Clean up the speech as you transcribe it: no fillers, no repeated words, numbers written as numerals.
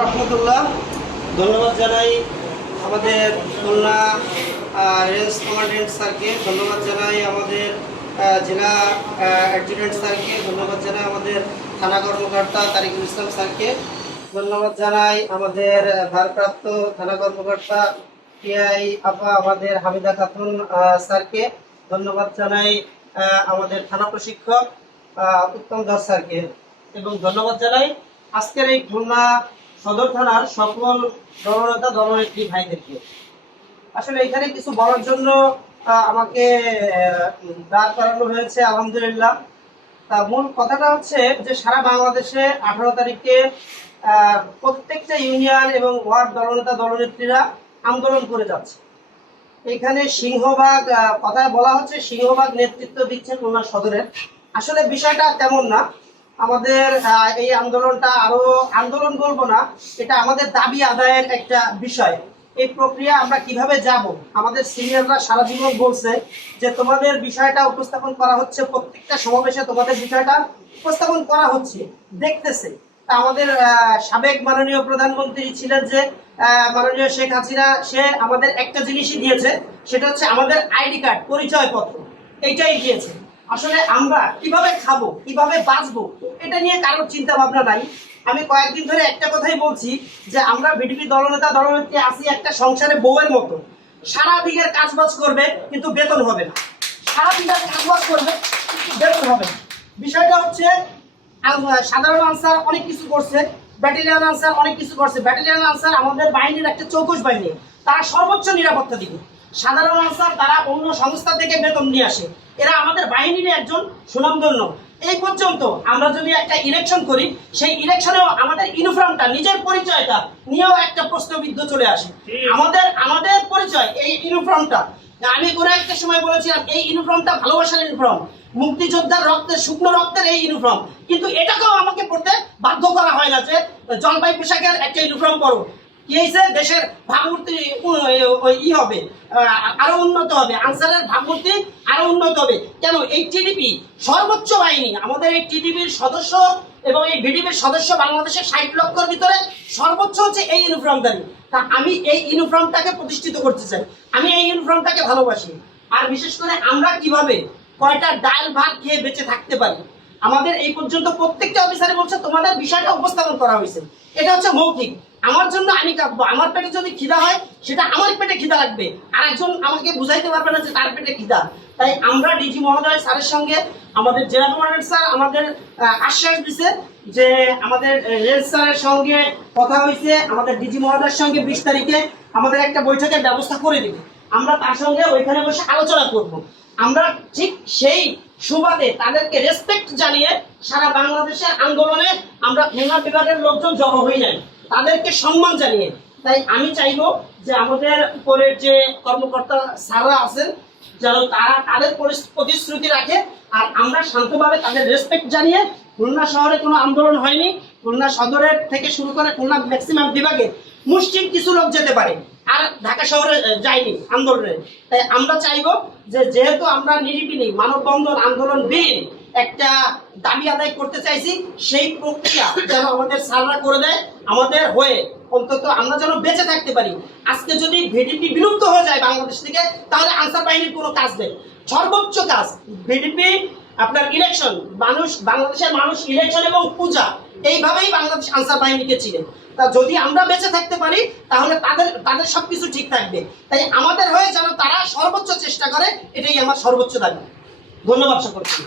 রহমতুল্লাহ। ধন্যবাদ জানাই আমাদের খুলনা রেঞ্জ কমান্ডেন্ট স্যারকে, ধন্যবাদ জানাই আমাদের জেলা অ্যাডজুটেন্ট স্যারকে, ধন্যবাদ জানাই আমাদের থানা কর্মকর্তা তারিকুল ইসলাম স্যারকে, ধন্যবাদ জানাই আমাদের ভারপ্রাপ্ত থানা কর্মকর্তা পিআই আপা আমাদের হামিদা খাতুন স্যারকে, ধন্যবাদ জানাই আমাদের থানা প্রশিক্ষক উত্তম দাস স্যারকে এবং ধন্যবাদ জানাই আজকের এই খুলনা সদর থানার সকল দলনেতা দলনেত্রী ভাইদেরকে। আসলে এখানে কিছু বলার জন্য আমাকে দাঁড় করানো হয়েছে, আলহামদুলিল্লাহ। তা মূল কথাটা হচ্ছে যে সারা বাংলাদেশে 18 তারিখে প্রত্যেকটা ইউনিয়ন এবং ওয়ার্ড দলনেতা দলনেত্রীরা আন্দোলন করে যাচ্ছে। এখানে সিংহভাগ কথায় বলা হচ্ছে সিংহভাগ নেতৃত্ব দিচ্ছে খুলনা সদরের। আসলে বিষয়টা তেমন না। আমাদের এই আন্দোলনটা আরো আন্দোলন বলবো না, এটা আমাদের দাবি আদায়ের একটা বিষয়। এই প্রক্রিয়া আমরা কিভাবে যাব, আমাদের সিনিয়ররা সারা জীবন বলছে যে তোমাদের বিষয়টা উপস্থাপন করা হচ্ছে, প্রত্যেকটা সমাবেশে তোমাদের বিষয়টা উপস্থাপন করা হচ্ছে, দেখতেছে। তা আমাদের সাবেক মাননীয় প্রধানমন্ত্রী ছিলেন যে মাননীয় শেখ হাসিনা, সে আমাদের একটা জিনিসই দিয়েছে, সেটা হচ্ছে আমাদের আইডি কার্ড, পরিচয়পত্র, এইটাই দিয়েছে। আসলে আমরা কিভাবে খাবো, কিভাবে বাঁচবো, এটা নিয়ে কারোর চিন্তা ভাবনা নাই। আমি কয়েকদিন ধরে একটা কথাই বলছি যে আমরা বিডিপি দলনেতা দলনেত্রী আছি একটা সংসারে বউয়ের মতো, সারা দিনের কাজবাজ করবে কিন্তু বেতন হবে না, সারা দিনের কাজবাজ করবে কিন্তু বেতন হবে না। বিষয়টা হচ্ছে সাধারণ আনসার অনেক কিছু করছে, ব্যাটালিয়ন আনসার অনেক কিছু করছে। ব্যাটালিয়ন আনসার আমাদের বাহিনীর একটা চৌকস বাহিনী, তারা সর্বোচ্চ নিরাপত্তা দিবে। সাধারণ আনসার তারা অন্য সংস্থা থেকে বেতন নিয়ে আসে, এরা আমাদের বাহিনীর একজন সুনামধন্য। এই পর্যন্ত আমরা যদি একটা ইলেকশন করি, সেই ইলেকশনেও আমাদের ইউনিফর্মটা, নিজের পরিচয়টা নিয়েও একটা প্রশ্নবিদ্ধ চলে আসে। আমাদের পরিচয় এই ইউনিফর্মটা, আমি কোনো একটা সময় বলেছিলাম এই ইউনিফর্মটা ভালোবাসার ইউনিফর্ম, মুক্তিযোদ্ধার রক্তের, শুকনো রক্তের এই ইউনিফর্ম, কিন্তু এটাকেও আমাকে পড়তে বাধ্য করা হয় না যে জলপাই পোশাকের একটা ইউনিফর্ম পরো। কি হয়েছে, দেশের ভাবমূর্তি হবে, আরো উন্নত হবে, আনসারের ভাবমূর্তি আরো উন্নত হবে। কেন এই টিডিপি সর্বোচ্চ বাহিনী, আমাদের এই টিডিপির সদস্য এবং এই বিডিপির সদস্য বাংলাদেশের 60 লক্ষের ভিতরে সর্বোচ্চ হচ্ছে এই ইউনিফর্মদারি। তা আমি এই ইউনিফর্মটাকে প্রতিষ্ঠিত করতে চাই, আমি এই ইউনিফর্মটাকে ভালোবাসি। আর বিশেষ করে আমরা কিভাবে কয়টা ডাল ভাত খেয়ে বেঁচে থাকতে পারি, আমাদের এই পর্যন্ত প্রত্যেকটা অফিসারে বলছে তোমাদের বিষয়টা উপস্থাপন করা হয়েছে, এটা হচ্ছে মৌখিক। আমার জন্য আমি কাঁদবো, আমার পেটে যদি খিদা হয় সেটা আমার পেটে খিদা লাগবে, আর একজন আমাকে বুঝাইতে পারবে না যে তার পেটে খিদা। তাই আমরা ডিজি মহোদয় স্যারের সঙ্গে আমাদের জেলা কমান্ডার স্যার আমাদের আশ্বাস দিছে যে আমাদের রেল স্যারের সঙ্গে কথা হয়েছে, আমাদের ডিজি মহোদয়ের সঙ্গে 20 তারিখে আমাদের একটা বৈঠকের ব্যবস্থা করে দিবে। আমরা তার সঙ্গে ওইখানে বসে আলোচনা করব। আমরা ঠিক সেই সুবাদে তাদেরকে রেসপেক্ট জানিয়ে সারা বাংলাদেশের আন্দোলনে আমরা খুলনা বিভাগের লোকজন জড়ো হয়ে যাই, তাদেরকে সম্মান জানিয়ে। তাই আমি চাইবো যে আমাদের উপরের যে কর্মকর্তা স্যাররা আছেন যেন তারা তাদের প্রতিশ্রুতি রাখে, আর আমরা শান্তভাবে তাদের রেসপেক্ট জানিয়ে। খুলনা শহরে কোনো আন্দোলন হয়নি, খুলনা সদরের থেকে শুরু করে খুলনা ম্যাক্সিমাম বিভাগে মুসলিম কিছু লোক যেতে পারে, আর ঢাকা শহরে যায়নি আন্দোলনে। তাই আমরা চাইবো যে যেহেতু আমরা নিরিবিলি মানববন্ধন আন্দোলনবিহীন একটা দাবি আদায় করতে চাইছি, সেই প্রক্রিয়া যেন আমাদের স্যাররা করে দেয় আমাদের হয়ে, অন্তত আমরা যেন বেঁচে থাকতে পারি। আজকে যদি ভিডিপি বিলুপ্ত হয়ে যায় বাংলাদেশ থেকে, তাহলে আনসার বাহিনীর কোনো কাজ নেই। সর্বোচ্চ কাজ ভিডিপি আপনার ইলেকশন, বাংলাদেশের মানুষ ইলেকশন এবং পূজা, এইভাবেই বাংলাদেশ আনসার বাহিনীকে চিনে। তা যদি আমরা বেঁচে থাকতে পারি তাহলে তাদের সবকিছু ঠিক থাকবে। তাই আমাদের হয়ে যেন তারা সর্বোচ্চ চেষ্টা করে, এটাই আমার সর্বোচ্চ দাবি। ধন্যবাদ সকলকে।